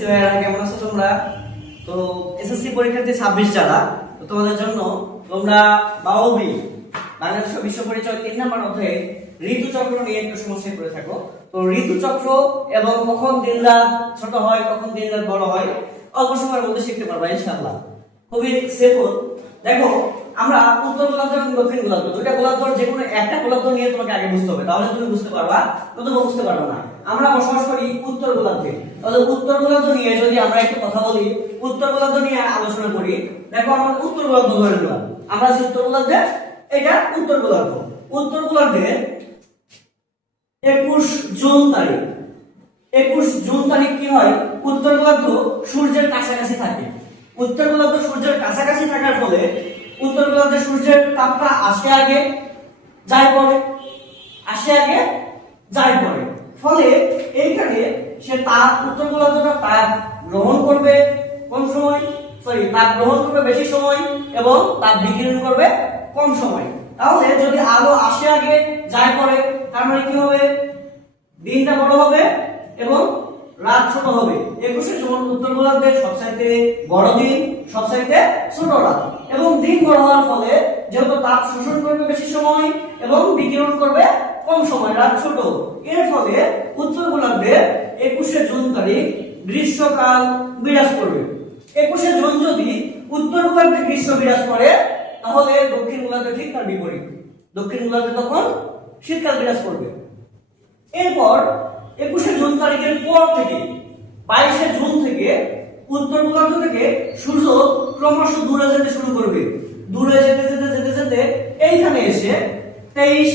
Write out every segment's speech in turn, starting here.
কেমন আছো তোমরা? তো এসএসসি পরীক্ষার্থী 26 যারা, তো তোমাদের জন্য তোমরা বাউবি বাংলাদেশ বিশ্ব পরিচয় 3 নম্বর অধ্যায়ে ঋতুচক্র নিয়ে একটু সমস্যায় পড়ে থাকো। তো ঋতুচক্র এবং কখন দিন রাত ছোট হয়, কখন দিন রাত বড় হয়, অল্প সময়ের মধ্যে শিখতে পারবা ইনশাআল্লাহ। খুবই সিম্পল। দেখো, আমরা উত্তর গোলার্ধ এবং দক্ষিণ গোলার্ধ দুইটা গোলার্ধ যে কোনো একটা গোলার্ধ নিয়ে তোমাকে আগে বুঝতে হবে, তাহলে তুমি বুঝতে পারবা, নতুবা বুঝতে পারবে না। আমরা বসবাস করি উত্তর গোলার্ধে, তাহলে উত্তর গোলার্ধ নিয়ে যদি আমরা একটু কথা বলি, উত্তর গোলার্ধ নিয়ে আলোচনা করি। দেখো, আমরা উত্তর গোলার্ধ ধরে নিলাম, আমরা যে উত্তর গোলার্ধে, এটা উত্তর গোলার্ধ। উত্তর গোলার্ধে 21 জুন তারিখ, 21 জুন তারিখ কি হয়, উত্তর গোলার্ধ সূর্যের কাছাকাছি থাকে। উত্তর গোলার্ধ সূর্যের কাছাকাছি থাকার ফলে উত্তর গোলার্ধে সূর্যের তাপটা আসে আগে যায় পরে, আসে আগে যায় পরে, ফলে এইখানে সে তাপ উত্তর গোলার্ধটা তাপ গ্রহণ করবে কম সময়, তাপ গ্রহণ করবে বেশি সময় এবং তাপ বিকিরণ করবে কম সময়। তাহলে যদি আলো আসে আগে যায় পরে, তার মানে কি হবে, দিনটা বড় হবে এবং রাত ছোট হবে। 21 জুন উত্তর গোলার্ধের সবচাইতে বড় দিন, সবচাইতে ছোট রাত। এবং দিন বড় হওয়ার ফলে যেহেতু তাপ শোষণ করবে বেশি সময় এবং বিকিরণ করবে কম সময়, রাত ছোট, এর ফলে উত্তর গোলার্ধে 21 জুন তারিখ গ্রীষ্মকাল বিরাজ করবে। 21 জুন যদি উত্তর গোলার্ধে গ্রীষ্ম বিরাজ করে, তাহলে দক্ষিণ গোলার্ধে ঠিক তার বিপরীত, দক্ষিণ গোলার্ধে তখন শীতকাল বিরাজ করবে। এরপর 21 জুন তারিখের পর থেকে 22 জুন থেকে উত্তর গোলার্ধ থেকে সূর্য ক্রমশ দূরে যেতে শুরু করবে। দূরে যেতে যেতে যেতে যেতে এইখানে এসে 23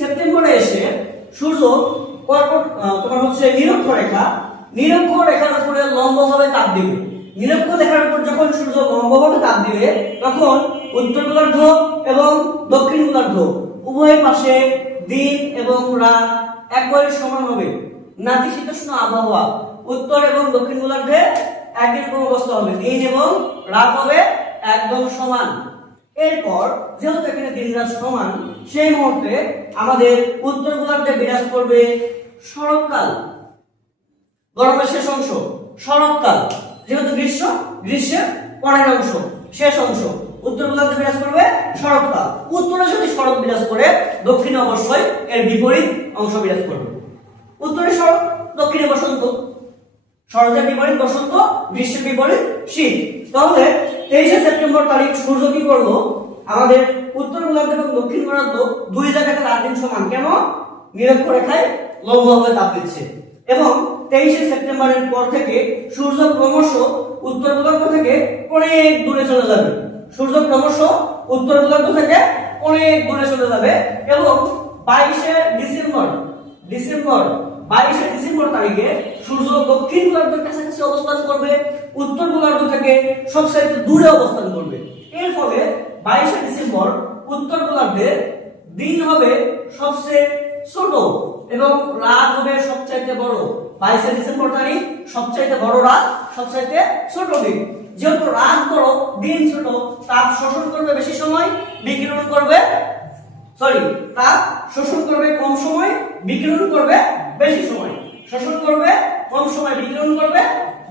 সেপ্টেম্বরে এসে সূর্য তোমার হচ্ছে নিরক্ষ রেখার উপরে লম্বভাবে তাপ দিবে। নিরক্ষ রেখার উপর যখন সূর্য লম্বভাবে তাপ দিবে, তখন উত্তর গোলার্ধ এবং দক্ষিণ গোলার্ধ উভয় পাশে দিন এবং রাত একই সমান হবে, নাতিশীতোষ্ণ আবহাওয়া। উত্তর এবং দক্ষিণ গোলার্ধে একই রকম অবস্থা হবে, দিন এবং রাত হবে একদম সমান। এরপর যেহেতু এখানে দিন রাত সমান, সেই মুহূর্তে আমাদের উত্তর গোলার্ধে বিরাজ করবে শরৎকাল, গরমের শেষ অংশ, শরৎকাল। যেহেতু গ্রীষ্মের পরের অংশ, শেষ অংশ, উত্তর গোলার্ধে বিরাজ করবে শরৎকাল। উত্তরে যদি শরৎ বিরাজ করে, দক্ষিণে অবশ্যই এর বিপরীত অংশ বিরাজ করবে। উত্তরে শরৎ, দক্ষিণে বসন্ত। শরতের বিপরীত বসন্ত, গ্রীষ্মের বিপরীত শীত। তাহলে 23 সেপ্টেম্বর তারিখ সূর্য কি করলো, আমাদের উত্তর গোলার্ধ এবং দক্ষিণ গোলার্ধ দুই জায়গাতে রাত দিন সমান, কেন, নিরক্ষ রেখায় লম্বভাবে তাপ দিচ্ছে। এবং 23 সেপ্টেম্বরের পর থেকে সূর্য ক্রমশ উত্তর গোলার্ধ থেকে অনেক দূরে চলে যাবে। সূর্য ক্রমশ উত্তর গোলার্ধ থেকে অনেক দূরে চলে যাবে এবং 22 ডিসেম্বর তারিখে সূর্য দক্ষিণ গোলার্ধের কাছাকাছি অবস্থান করবে, উত্তর গোলার্ধ থেকে সবচেয়ে দূরে অবস্থান করবে। এর ফলে 22 ডিসেম্বর উত্তর গোলার্ধের দিন হবে সবচেয়ে ছোট এবং রাত হবে সবচাইতে বড়। 22 ডিসেম্বর তারিখ সবচাইতে বড় রাত, সবচাইতে ছোট দিন। যেহেতু রাত বড়, দিন ছোট, তাপ শোষণ করবে বেশি সময়, বিকিরণ করবে তাপ শোষণ করবে কম সময়, বিকিরণ করবে বেশি সময়। শোষণ করবে কম সময়, বিকিরণ করবে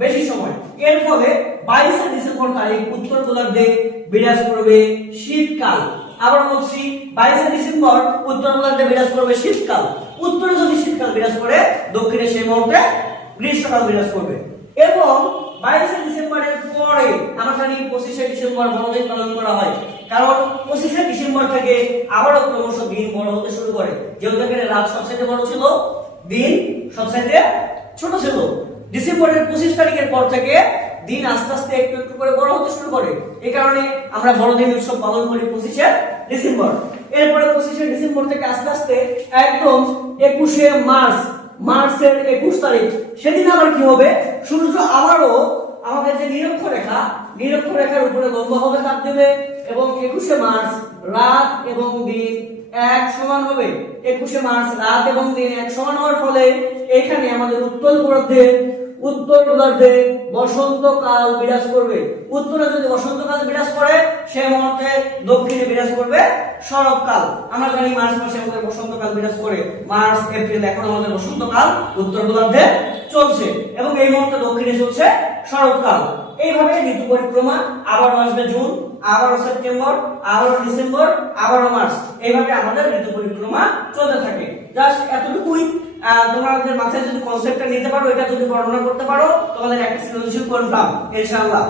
বেশি সময়। এর ফলে 22 ডিসেম্বর তারিখ উত্তর গোলার্ধে বিরাজ করবে শীতকাল। আবার বলছি, 22 ডিসেম্বর উত্তর গোলার্ধে বিরাজ করবে শীতকাল। উত্তরে যদি শীতকাল বিরাজ করে, দক্ষিণে সেই মুহূর্তে গ্রীষ্মকাল বিরাজ করবে। এবং 22 ডিসেম্বরের পরে আমরা জানি 25 ডিসেম্বর বড়দিন পালন করা হয়, কারণ 25 ডিসেম্বর থেকে আবারও ক্রমশ দিন বড় হতে শুরু করে। যেহেতু এখানে রাত সবচেয়ে বড় ছিল, দিন সবচেয়ে ছোট ছিল। ডিসেম্বরের 25 তারিখের পর থেকে দিন আস্তে আস্তে একটু একটু করে বড় হতে শুরু করে। এই কারণে আমরা বড়দিন উৎসব পালন করি 25 ডিসেম্বর। এরপরে 25 ডিসেম্বর থেকে আস্তে আস্তে একদম 21 মার্চের 21 তারিখ, সেদিন আবার কি হবে, সূর্য আবারও আমাদের যে নিরক্ষ রেখার উপরে লম্বভাবে তাপ দেবে এবং 21 মার্চ রাত এবং দিন এক সমান হবে। 21 মার্চ রাত এবং দিন এক সমান হওয়ার ফলে এখানে আমাদের উত্তর গোলার্ধে বসন্তকাল বিরাজ করবে। উত্তরে যদি বসন্তকাল বিরাজ করে, সেই মুহূর্তে দক্ষিণে বিরাজ করবে শরৎকাল। আমরা জানি মার্চ মাসে আমাদের বসন্তকাল বিরাজ করে, মার্চ এপ্রিল, এখন আমাদের বসন্তকাল উত্তর গোলার্ধে চলছে এবং এই মুহূর্তে দক্ষিণে চলছে শরৎকাল। এইভাবে ঋতু পরিক্রমা আবার আসবে জুন, আবারও সেপ্টেম্বর, আবারও ডিসেম্বর, আবারও মার্চ, এইভাবে আমাদের ঋতু পরিক্রমা চলতে থাকে। জাস্ট এতটুকুই তোমাদের মাথায় যদি কনসেপ্টটা নিতে পারো, এটা যদি বর্ণনা করতে পারো, তোমাদের একটা সৃজনশীল কনফার্ম ইনশাআল্লাহ।